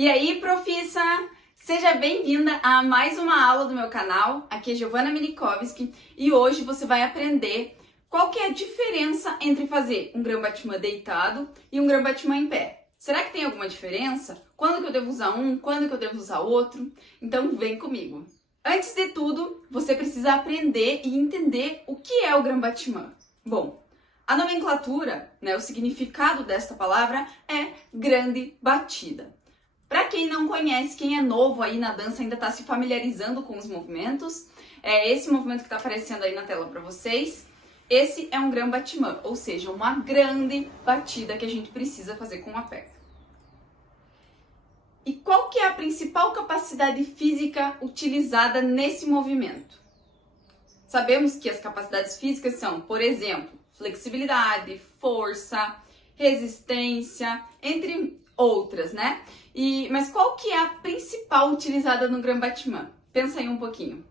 E aí, profissa! Seja bem-vinda a mais uma aula do meu canal. Aqui é Giovanna Minikovski e hoje você vai aprender qual que é a diferença entre fazer um Grand-Battement deitado e um Grand-Battement em pé. Será que tem alguma diferença? Quando que eu devo usar um? Quando que eu devo usar outro? Então vem comigo! Antes de tudo, você precisa aprender e entender o que é o Grand-Battement. Bom, a nomenclatura, o significado desta palavra é grande batida. Para quem não conhece, quem é novo aí na dança, ainda está se familiarizando com os movimentos, esse movimento que está aparecendo aí na tela para vocês, esse é um Grand-Battement, ou seja, uma grande batida que a gente precisa fazer com a perna. E qual que é a principal capacidade física utilizada nesse movimento? Sabemos que as capacidades físicas são, por exemplo, flexibilidade, força, resistência, entre outras, né? Mas qual que é a principal utilizada no Grand-Battement? Pensa aí um pouquinho.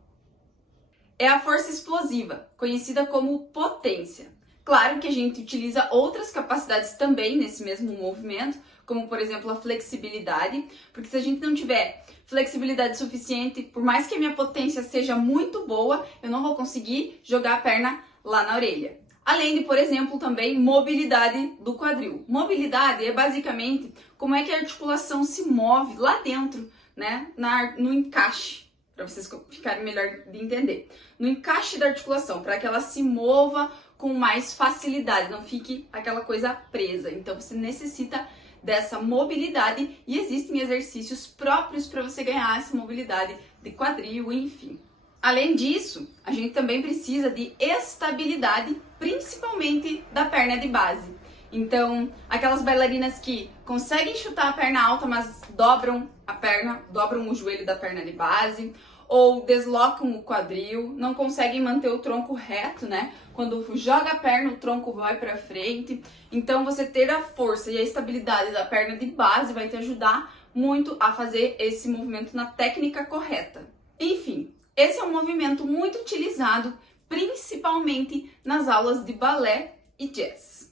É a força explosiva, conhecida como potência. Claro que a gente utiliza outras capacidades também nesse mesmo movimento, como por exemplo a flexibilidade, porque se a gente não tiver flexibilidade suficiente, por mais que a minha potência seja muito boa, eu não vou conseguir jogar a perna lá na orelha. Além de, por exemplo, também mobilidade do quadril. Mobilidade é basicamente como é que a articulação se move lá dentro, né, no encaixe, para vocês ficarem melhor de entender. No encaixe da articulação, para que ela se mova com mais facilidade, não fique aquela coisa presa. Então você necessita dessa mobilidade e existem exercícios próprios para você ganhar essa mobilidade de quadril, enfim. Além disso, a gente também precisa de estabilidade, principalmente da perna de base. Então, aquelas bailarinas que conseguem chutar a perna alta, mas dobram a perna, dobram o joelho da perna de base, ou deslocam o quadril, não conseguem manter o tronco reto, né? Quando joga a perna, o tronco vai para frente. Então, você ter a força e a estabilidade da perna de base vai te ajudar muito a fazer esse movimento na técnica correta. Enfim, esse é um movimento muito utilizado, principalmente nas aulas de balé e jazz.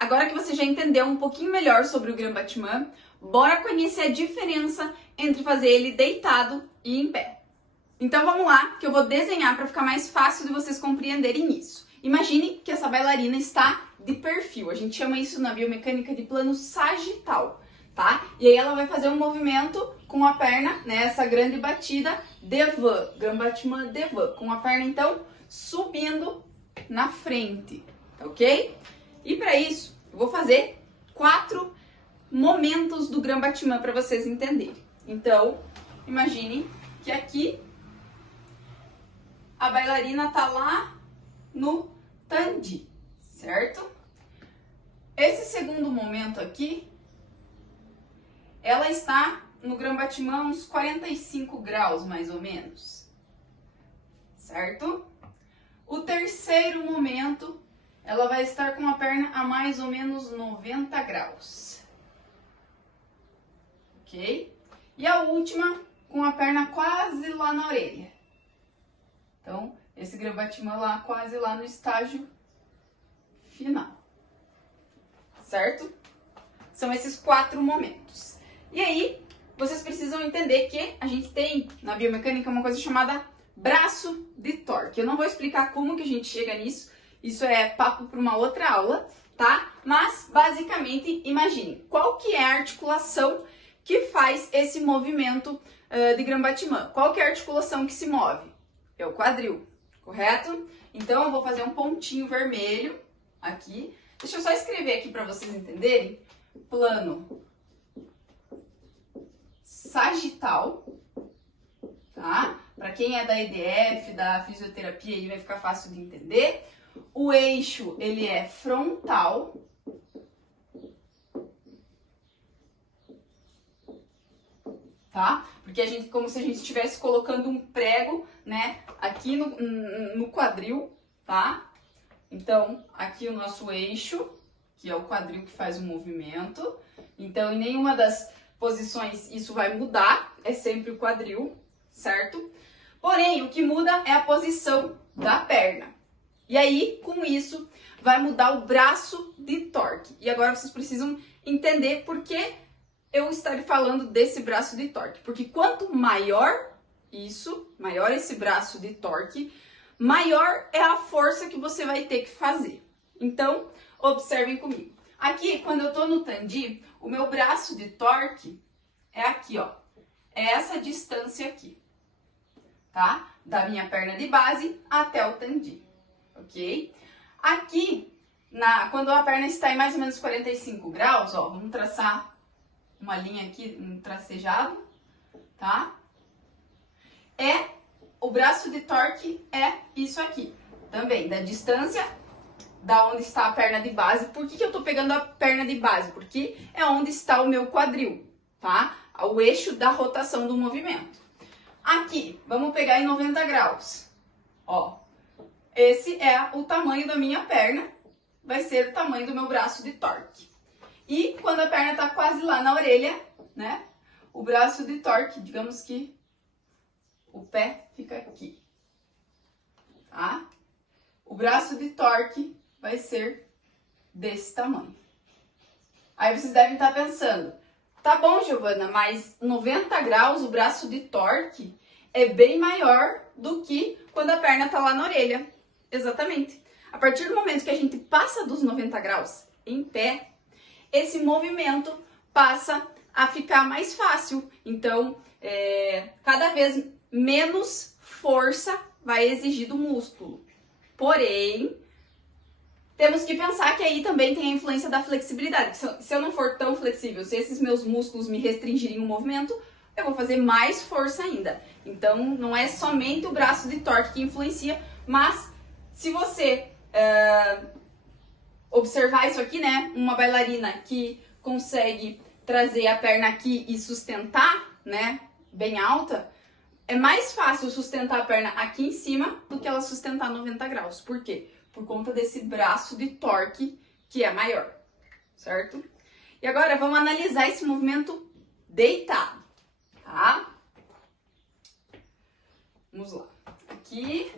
Agora que você já entendeu um pouquinho melhor sobre o Grand-Battement, bora conhecer a diferença entre fazer ele deitado e em pé. Então vamos lá, que eu vou desenhar para ficar mais fácil de vocês compreenderem isso. Imagine que essa bailarina está de perfil, a gente chama isso na biomecânica de plano sagital, tá? E aí ela vai fazer um movimento com a perna, essa grande batida, devant, Grand-Battement devant, com a perna então subindo na frente, ok? E para isso, eu vou fazer 4 momentos do Grand-Battement para vocês entenderem. Então, imagine que aqui a bailarina tá lá no tandi, certo? Esse segundo momento aqui, ela está no Grand-Battement uns 45 graus, mais ou menos, certo? O terceiro momento, ela vai estar com a perna a mais ou menos 90 graus, ok? E a última, com a perna quase lá na orelha. Então, esse Grand-Battement lá, quase lá no estágio final, certo? São esses 4 momentos. E aí, vocês precisam entender que a gente tem na biomecânica uma coisa chamada braço de torque. Eu não vou explicar como que a gente chega nisso, isso é papo para uma outra aula, tá? Mas, basicamente, imagine, qual que é a articulação que faz esse movimento de Grand-Battement? Qual que é a articulação que se move? É o quadril, correto? Então, eu vou fazer um pontinho vermelho aqui. Deixa eu só escrever aqui para vocês entenderem. Plano sagital, tá? Para quem é da EDF, da fisioterapia, aí vai ficar fácil de entender. O eixo, ele é frontal. Tá? Porque a gente, como se a gente estivesse colocando um prego, né, aqui no quadril, tá? Então, aqui o nosso eixo, que é o quadril que faz o movimento. Então, em nenhuma das posições isso vai mudar, é sempre o quadril, certo? Porém, o que muda é a posição da perna. E aí, com isso, vai mudar o braço de torque. E agora vocês precisam entender por que eu estarei falando desse braço de torque, porque quanto maior isso, maior esse braço de torque, maior é a força que você vai ter que fazer. Então, observem comigo. Aqui, quando eu tô no tandi, o meu braço de torque é aqui, ó. É essa distância aqui, tá? Da minha perna de base até o tandi, ok? Aqui, quando a perna está em mais ou menos 45 graus, ó, vamos traçar uma linha aqui, um tracejado, tá? O braço de torque é isso aqui, também, da distância da onde está a perna de base. Por que eu tô pegando a perna de base? Porque é onde está o meu quadril, tá? O eixo da rotação do movimento. Aqui, vamos pegar em 90 graus, ó. Esse é o tamanho da minha perna, vai ser o tamanho do meu braço de torque. E quando a perna tá quase lá na orelha, né? O braço de torque, digamos que o pé fica aqui, tá? O braço de torque vai ser desse tamanho. Aí vocês devem estar pensando, tá bom, Giovana, mas 90 graus o braço de torque é bem maior do que quando a perna tá lá na orelha. Exatamente. A partir do momento que a gente passa dos 90 graus em pé, esse movimento passa a ficar mais fácil. Então, cada vez menos força vai exigir do músculo. Porém, temos que pensar que aí também tem a influência da flexibilidade. Se eu não for tão flexível, se esses meus músculos me restringirem o movimento, eu vou fazer mais força ainda. Então, não é somente o braço de torque que influencia, mas se você observar isso aqui, né? Uma bailarina que consegue trazer a perna aqui e sustentar, né? Bem alta, é mais fácil sustentar a perna aqui em cima do que ela sustentar 90 graus. Por quê? Por conta desse braço de torque que é maior, certo? E agora vamos analisar esse movimento deitado, tá? Vamos lá. Aqui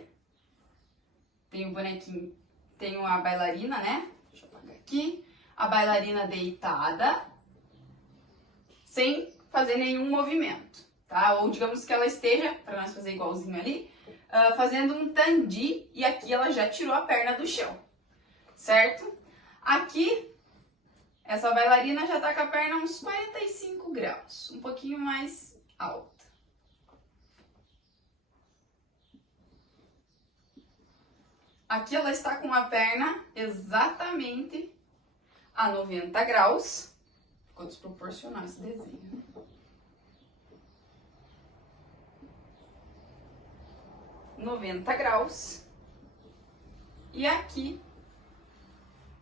tem o bonequinho, tem a bailarina, né? Deixa eu apagar aqui. A bailarina deitada, sem fazer nenhum movimento, tá? Ou digamos que ela esteja, para nós fazer igualzinho ali, fazendo um tandi, e aqui ela já tirou a perna do chão, certo? Aqui, essa bailarina já tá com a perna uns 45 graus, um pouquinho mais alta. Aqui ela está com a perna exatamente a 90 graus. Ficou desproporcional esse desenho. ,90 graus. E aqui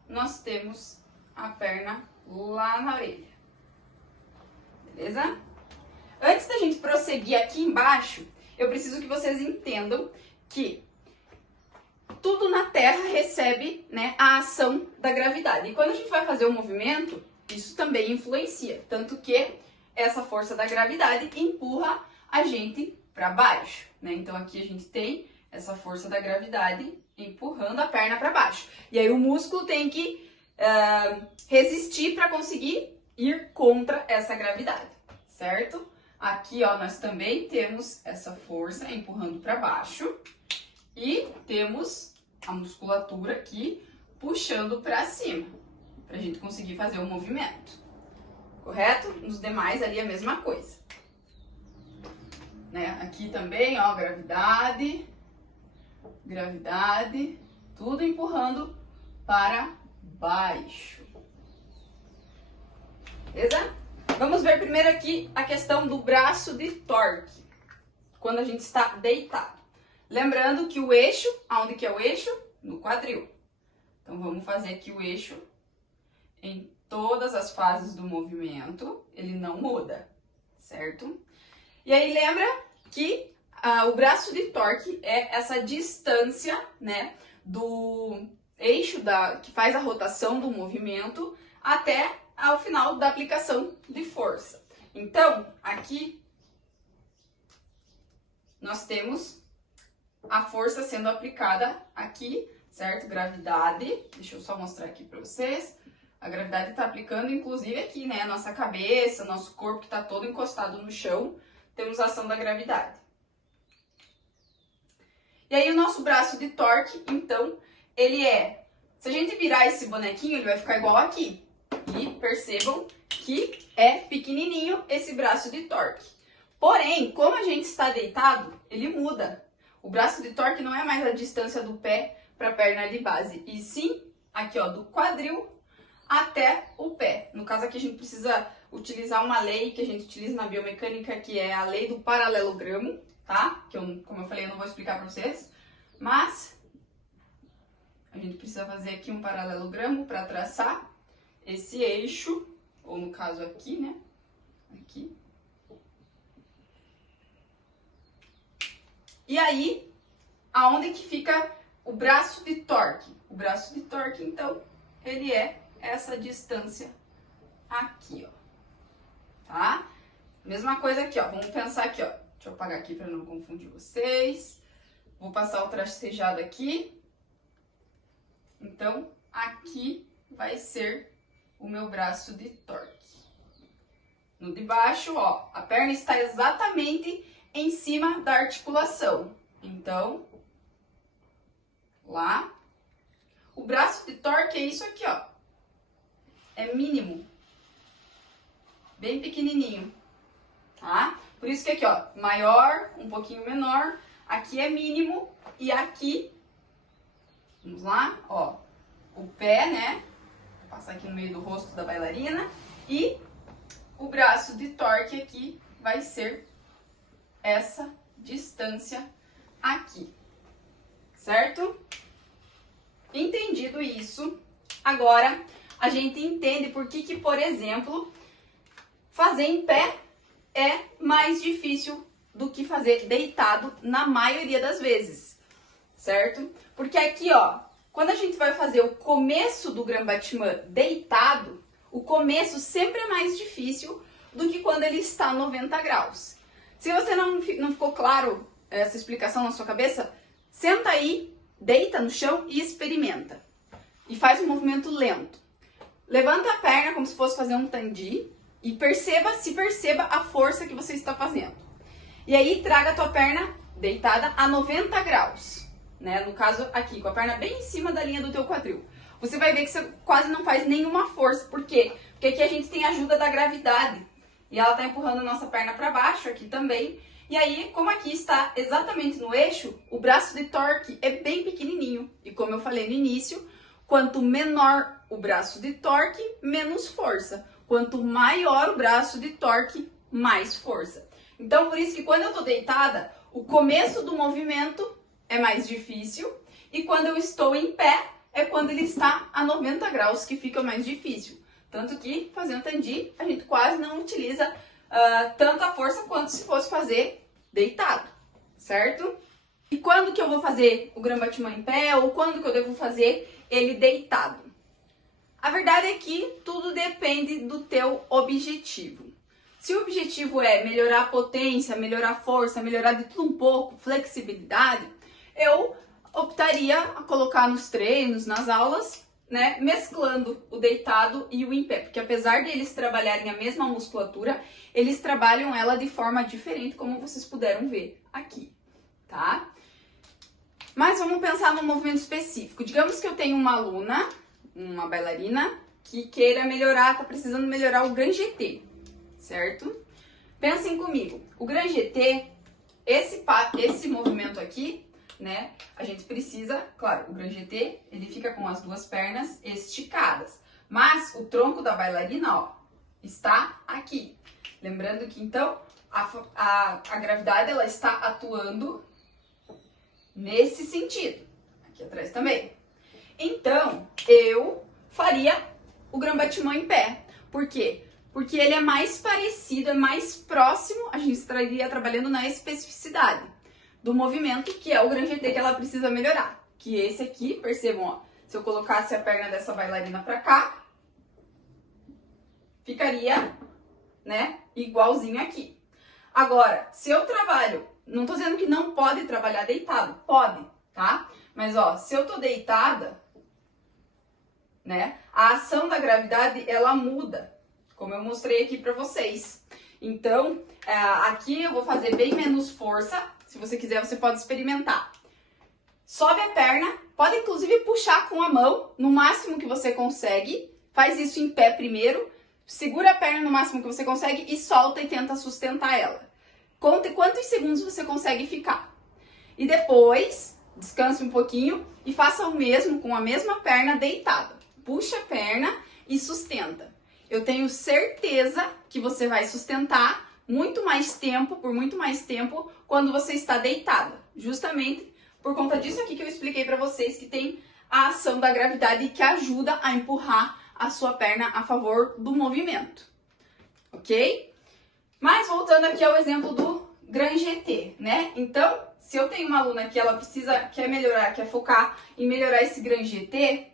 nós temos a perna lá na orelha. Beleza? Antes da gente prosseguir aqui embaixo, eu preciso que vocês entendam que tudo na Terra recebe, né, a ação da gravidade. E quando a gente vai fazer o movimento, isso também influencia. Tanto que essa força da gravidade empurra a gente para baixo, né? Então aqui a gente tem essa força da gravidade empurrando a perna para baixo. E aí o músculo tem que resistir para conseguir ir contra essa gravidade, certo? Aqui, ó, nós também temos essa força empurrando para baixo. E temos a musculatura aqui puxando para cima, para a gente conseguir fazer o movimento, correto? Nos demais ali é a mesma coisa, né? Aqui também, ó, gravidade, tudo empurrando para baixo, beleza? Vamos ver primeiro aqui a questão do braço de torque, quando a gente está deitado. Lembrando que o eixo, aonde que é o eixo? No quadril. Então, vamos fazer aqui o eixo em todas as fases do movimento, ele não muda, certo? E aí, lembra que o braço de torque é essa distância, né, do eixo que faz a rotação do movimento até ao final da aplicação de força. Então, aqui nós temos a força sendo aplicada aqui, certo? Gravidade. Deixa eu só mostrar aqui para vocês. A gravidade está aplicando, inclusive, aqui, né? Nossa cabeça, nosso corpo que está todo encostado no chão, temos a ação da gravidade. E aí, o nosso braço de torque, então, ele é... Se a gente virar esse bonequinho, ele vai ficar igual aqui. E percebam que é pequenininho esse braço de torque. Porém, como a gente está deitado, ele muda. O braço de torque não é mais a distância do pé para a perna de base, e sim aqui, ó, do quadril até o pé. No caso aqui a gente precisa utilizar uma lei que a gente utiliza na biomecânica, que é a lei do paralelogramo, tá? Que como eu falei, eu não vou explicar para vocês, mas a gente precisa fazer aqui um paralelogramo para traçar esse eixo, ou no caso aqui, né? Aqui. E aí, aonde que fica o braço de torque? O braço de torque, então, ele é essa distância aqui, ó. Tá? Mesma coisa aqui, ó. Vamos pensar aqui, ó. Deixa eu apagar aqui para não confundir vocês. Vou passar o tracejado aqui. Então, aqui vai ser o meu braço de torque. No de baixo, ó, a perna está exatamente em cima da articulação. Então, lá. O braço de torque é isso aqui, ó. É mínimo. Bem pequenininho, tá? Por isso que aqui, ó, maior, um pouquinho menor. Aqui é mínimo e aqui, vamos lá, ó, o pé, né? Vou passar aqui no meio do rosto da bailarina. E o braço de torque aqui vai ser essa distância aqui, certo? Entendido isso, agora a gente entende por que, por exemplo, fazer em pé é mais difícil do que fazer deitado na maioria das vezes, certo? Porque aqui, ó, quando a gente vai fazer o começo do Grand Batiment deitado, o começo sempre é mais difícil do que quando ele está 90 graus. Se você não ficou claro essa explicação na sua cabeça, senta aí, deita no chão e experimenta. E faz um movimento lento. Levanta a perna como se fosse fazer um tandi e perceba a força que você está fazendo. E aí traga a tua perna deitada a 90 graus, né? No caso aqui, com a perna bem em cima da linha do teu quadril. Você vai ver que você quase não faz nenhuma força. Por quê? Porque aqui a gente tem a ajuda da gravidade. E ela está empurrando a nossa perna para baixo aqui também. E aí, como aqui está exatamente no eixo, o braço de torque é bem pequenininho. E como eu falei no início, quanto menor o braço de torque, menos força. Quanto maior o braço de torque, mais força. Então, por isso que quando eu estou deitada, o começo do movimento é mais difícil. E quando eu estou em pé, é quando ele está a 90 graus que fica mais difícil. Tanto que, fazendo tandi, a gente quase não utiliza tanta força quanto se fosse fazer deitado, certo? E quando que eu vou fazer o Grand Batiment em pé ou quando que eu devo fazer ele deitado? A verdade é que tudo depende do teu objetivo. Se o objetivo é melhorar a potência, melhorar a força, melhorar de tudo um pouco, flexibilidade, eu optaria a colocar nos treinos, nas aulas, né, mesclando o deitado e o em pé, porque apesar de eles trabalharem a mesma musculatura, eles trabalham ela de forma diferente, como vocês puderam ver aqui, tá? Mas vamos pensar num movimento específico. Digamos que eu tenho uma aluna, uma bailarina, que queira melhorar, tá precisando melhorar o Grand GT, certo? Pensem comigo, o Grand GT, esse movimento aqui, né? A gente precisa, claro, o Grand GT, ele fica com as duas pernas esticadas. Mas o tronco da bailarina, ó, está aqui. Lembrando que, então, a gravidade, ela está atuando nesse sentido. Aqui atrás também. Então, eu faria o Grand Batiment em pé. Por quê? Porque ele é mais parecido, é mais próximo, a gente estaria trabalhando na especificidade do movimento, que é o Grand GT que ela precisa melhorar. Que esse aqui, percebam, ó, se eu colocasse a perna dessa bailarina pra cá, ficaria, né, igualzinho aqui. Agora, se eu trabalho, não tô dizendo que não pode trabalhar deitado, pode, tá? Mas, ó, se eu tô deitada, né? A ação da gravidade, ela muda, como eu mostrei aqui para vocês. Então, aqui eu vou fazer bem menos força. Se você quiser, você pode experimentar. Sobe a perna, pode inclusive puxar com a mão, no máximo que você consegue. Faz isso em pé primeiro, segura a perna no máximo que você consegue e solta e tenta sustentar ela. Conte quantos segundos você consegue ficar. E depois, descanse um pouquinho e faça o mesmo com a mesma perna deitada. Puxa a perna e sustenta. Eu tenho certeza que você vai sustentar muito mais tempo, por muito mais tempo, quando você está deitada. Justamente por conta disso aqui que eu expliquei para vocês, que tem a ação da gravidade que ajuda a empurrar a sua perna a favor do movimento. Ok? Mas voltando aqui ao exemplo do Grand GT, né? Então, se eu tenho uma aluna que ela quer melhorar, quer focar em melhorar esse Grand GT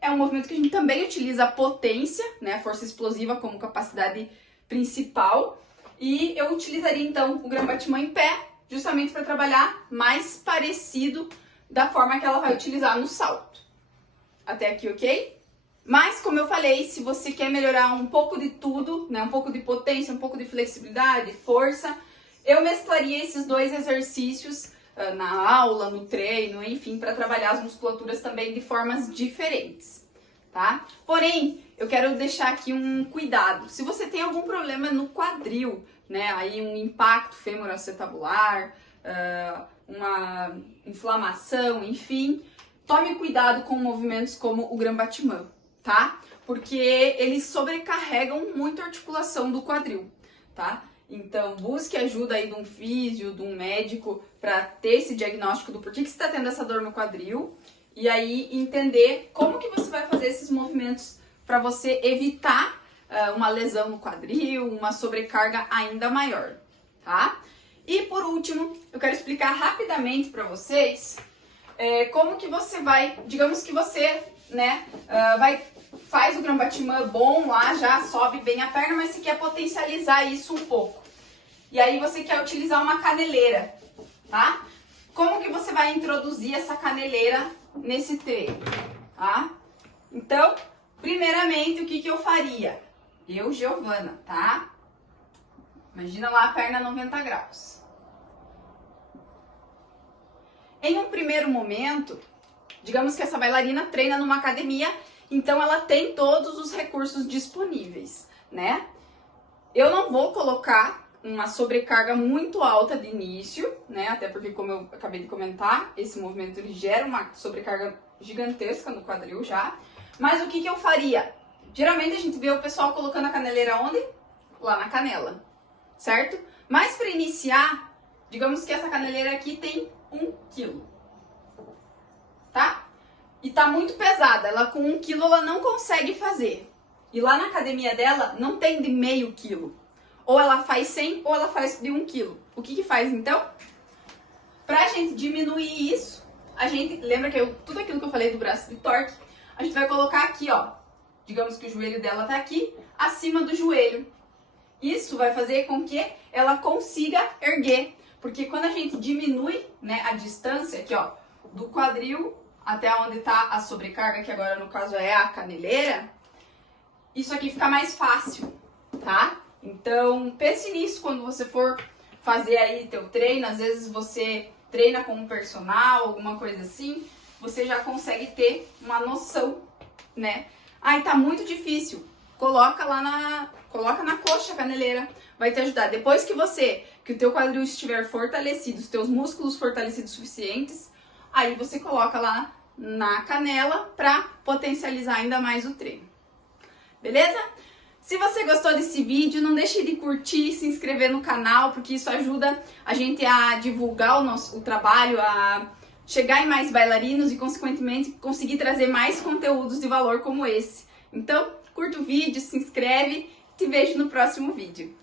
é um movimento que a gente também utiliza a potência, né, a força explosiva como capacidade principal. E eu utilizaria então o Grand Batiment em pé, justamente para trabalhar mais parecido da forma que ela vai utilizar no salto. Até aqui, ok? Mas, como eu falei, se você quer melhorar um pouco de tudo, né, um pouco de potência, um pouco de flexibilidade, força, eu mesclaria esses dois exercícios na aula, no treino, enfim, para trabalhar as musculaturas também de formas diferentes, tá? Porém, eu quero deixar aqui um cuidado. Se você tem algum problema no quadril, né, aí um impacto femoroacetabular, uma inflamação, enfim, tome cuidado com movimentos como o Grand Batiment, tá? Porque eles sobrecarregam muito a articulação do quadril, tá? Então, busque ajuda aí de um físio, de um médico, para ter esse diagnóstico do porquê que você está tendo essa dor no quadril e aí entender como que você vai fazer esses movimentos para você evitar uma lesão no quadril, uma sobrecarga ainda maior, tá? E por último, eu quero explicar rapidamente para vocês como que você vai, digamos que você, né, faz o Grand Batiment bom lá, já sobe bem a perna, mas você quer potencializar isso um pouco. E aí você quer utilizar uma caneleira, tá? Como que você vai introduzir essa caneleira nesse treino, tá? Então, primeiramente, o que que eu faria? Eu, Giovana, tá? Imagina lá a perna 90 graus. Em um primeiro momento, digamos que essa bailarina treina numa academia, então ela tem todos os recursos disponíveis, né? Eu não vou colocar uma sobrecarga muito alta de início, né? Até porque, como eu acabei de comentar, esse movimento ele gera uma sobrecarga gigantesca no quadril já. Mas o que que eu faria? Geralmente a gente vê o pessoal colocando a caneleira onde? Lá na canela, certo? Mas para iniciar, digamos que essa caneleira aqui tem 1 quilo, tá? E tá muito pesada, ela com 1 quilo ela não consegue fazer. E lá na academia dela não tem de meio quilo. Ou ela faz 100 ou ela faz de 1 quilo. O que que faz então? Pra gente diminuir isso, a gente, lembra que tudo aquilo que eu falei do braço de torque, a gente vai colocar aqui, ó. Digamos que o joelho dela tá aqui, acima do joelho. Isso vai fazer com que ela consiga erguer. Porque quando a gente diminui, né, a distância aqui, ó, do quadril até onde tá a sobrecarga, que agora no caso é a caneleira, isso aqui fica mais fácil, tá? Então, pense nisso quando você for fazer aí teu treino. Às vezes você treina com um personal, alguma coisa assim, você já consegue ter uma noção, né? Ai, tá muito difícil. Coloca na coxa a caneleira, vai te ajudar. Depois que o teu quadril estiver fortalecido, os teus músculos fortalecidos suficientes, aí você coloca lá na canela para potencializar ainda mais o treino. Beleza? Se você gostou desse vídeo, não deixe de curtir, se inscrever no canal, porque isso ajuda a gente a divulgar o trabalho, a chegar em mais bailarinos e, consequentemente, conseguir trazer mais conteúdos de valor como esse. Então, curta o vídeo, se inscreve e te vejo no próximo vídeo.